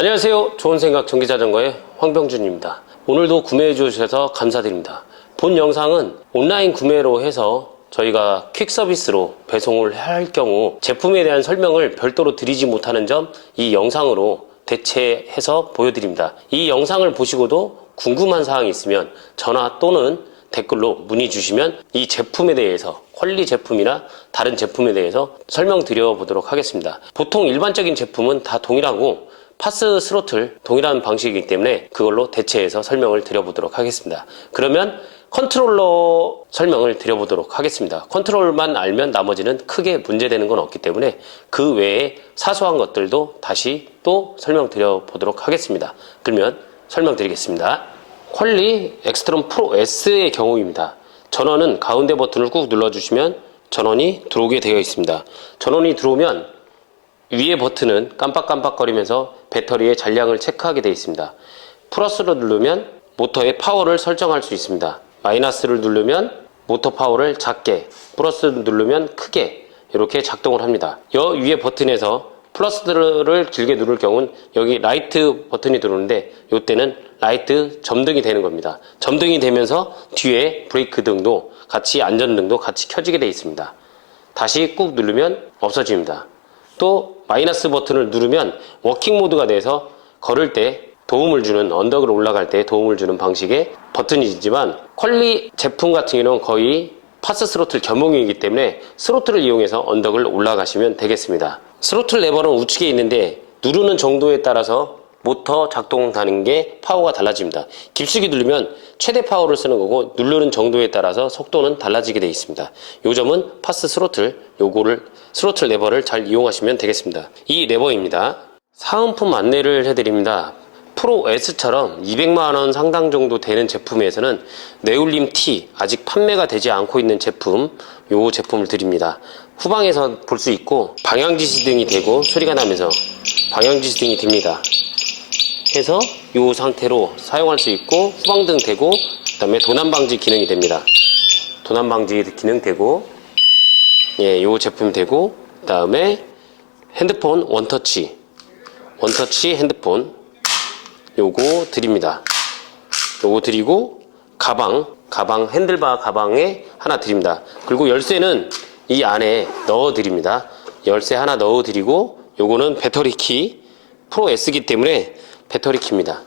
안녕하세요. 좋은 생각 전기자전거의 황병준입니다. 오늘도 구매해 주셔서 감사드립니다. 본 영상은 온라인 구매로 해서 저희가 퀵 서비스로 배송을 할 경우 제품에 대한 설명을 별도로 드리지 못하는 점 이 영상으로 대체해서 보여드립니다. 이 영상을 보시고도 궁금한 사항이 있으면 전화 또는 댓글로 문의 주시면 이 제품에 대해서 퀄리 제품이나 다른 제품에 대해서 설명드려 보도록 하겠습니다. 보통 일반적인 제품은 다 동일하고 파스 스로틀 동일한 방식이기 때문에 그걸로 대체해서 설명을 드려보도록 하겠습니다. 그러면 컨트롤러 설명을 드려보도록 하겠습니다. 컨트롤만 알면 나머지는 크게 문제되는 건 없기 때문에 그 외에 사소한 것들도 다시 또 설명드려보도록 하겠습니다. 그러면 설명드리겠습니다. 퀄리 엑스트롬 프로 S의 경우입니다. 전원은 가운데 버튼을 꾹 눌러주시면 전원이 들어오게 되어 있습니다. 전원이 들어오면 위에 버튼은 깜빡깜빡거리면서 배터리의 잔량을 체크하게 되어 있습니다. 플러스를 누르면 모터의 파워를 설정할 수 있습니다. 마이너스를 누르면 모터 파워를 작게, 플러스를 누르면 크게 이렇게 작동을 합니다. 여 위에 버튼에서 플러스를 길게 누를 경우는 여기 라이트 버튼이 들어오는데 이때는 라이트 점등이 되는 겁니다. 점등이 되면서 뒤에 브레이크 등도 같이 안전등도 같이 켜지게 되어 있습니다. 다시 꾹 누르면 없어집니다. 또 마이너스 버튼을 누르면 워킹 모드가 돼서 걸을 때 도움을 주는 언덕을 올라갈 때 도움을 주는 방식의 버튼이지만 퀄리 제품 같은 경우는 거의 파스 스로틀 겸용이기 때문에 스로틀을 이용해서 언덕을 올라가시면 되겠습니다. 스로틀 레버는 우측에 있는데 누르는 정도에 따라서 모터 작동하는 게 파워가 달라집니다. 깊숙이 누르면 최대 파워를 쓰는 거고 누르는 정도에 따라서 속도는 달라지게 되어 있습니다. 요 점은 파스 스로틀 요거를 스로틀 레버를 잘 이용하시면 되겠습니다. 이 레버입니다. 사은품 안내를 해드립니다. 프로 S처럼 200만원 상당 정도 되는 제품에서는 네올림 T 아직 판매가 되지 않고 있는 제품 요 제품을 드립니다. 후방에서 볼 수 있고 방향지시등이 되고 소리가 나면서 방향지시등이 됩니다. 해서 이 상태로 사용할 수 있고 후방등 되고 그 다음에 도난방지 기능이 됩니다. 도난방지 기능 되고 예, 요 제품 되고 그 다음에 핸드폰 원터치 원터치 핸드폰 요거 드립니다. 요거 드리고 가방 가방 핸들바 가방에 하나 드립니다. 그리고 열쇠는 이 안에 넣어 드립니다. 열쇠 하나 넣어 드리고 요거는 배터리 키 프로 S기 때문에 배터리 키입니다.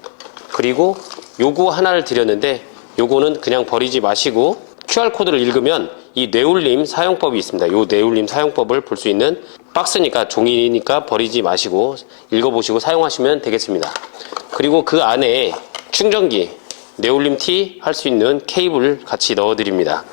그리고 요거 하나를 드렸는데 요거는 그냥 버리지 마시고 QR코드를 읽으면 이 뇌울림 사용법이 있습니다. 이 뇌울림 사용법을 볼 수 있는 박스니까 종이니까 버리지 마시고 읽어보시고 사용하시면 되겠습니다. 그리고 그 안에 충전기 뇌울림 T 할 수 있는 케이블 같이 넣어드립니다.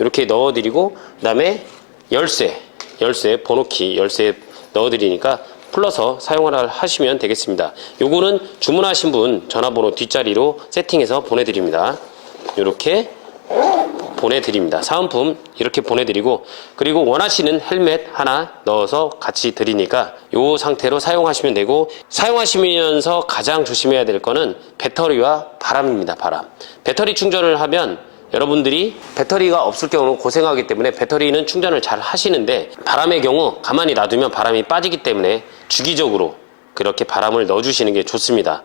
이렇게 넣어드리고 그다음에 열쇠 열쇠 번호키 열쇠 넣어드리니까 풀러서 사용을 하시면 되겠습니다. 요거는 주문하신 분 전화번호 뒷자리로 세팅해서 보내드립니다. 이렇게 보내드립니다. 사은품 이렇게 보내드리고 그리고 원하시는 헬멧 하나 넣어서 같이 드리니까 이 상태로 사용하시면 되고 사용하시면서 가장 조심해야 될 거는 배터리와 바람입니다. 바람. 배터리 충전을 하면 여러분들이 배터리가 없을 경우는 고생하기 때문에 배터리는 충전을 잘 하시는데 바람의 경우 가만히 놔두면 바람이 빠지기 때문에 주기적으로 그렇게 바람을 넣어주시는 게 좋습니다.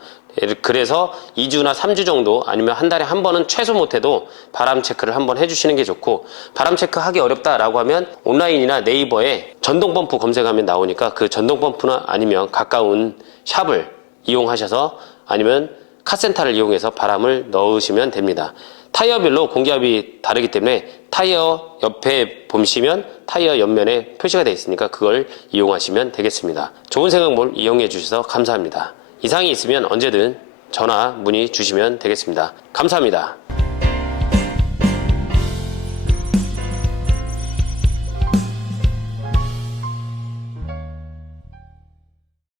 그래서 2주나 3주 정도 아니면 한 달에 한 번은 최소 못해도 바람 체크를 한번 해주시는 게 좋고 바람 체크 하기 어렵다라고 하면 온라인이나 네이버에 전동 펌프 검색하면 나오니까 그 전동 펌프나 아니면 가까운 샵을 이용하셔서 아니면 카센터를 이용해서 바람을 넣으시면 됩니다. 타이어별로 공기압이 다르기 때문에 타이어 옆에 보시면 타이어 옆면에 표시가 되어 있으니까 그걸 이용하시면 되겠습니다. 좋은 생각몰 이용해 주셔서 감사합니다. 이상이 있으면 언제든 전화 문의 주시면 되겠습니다. 감사합니다.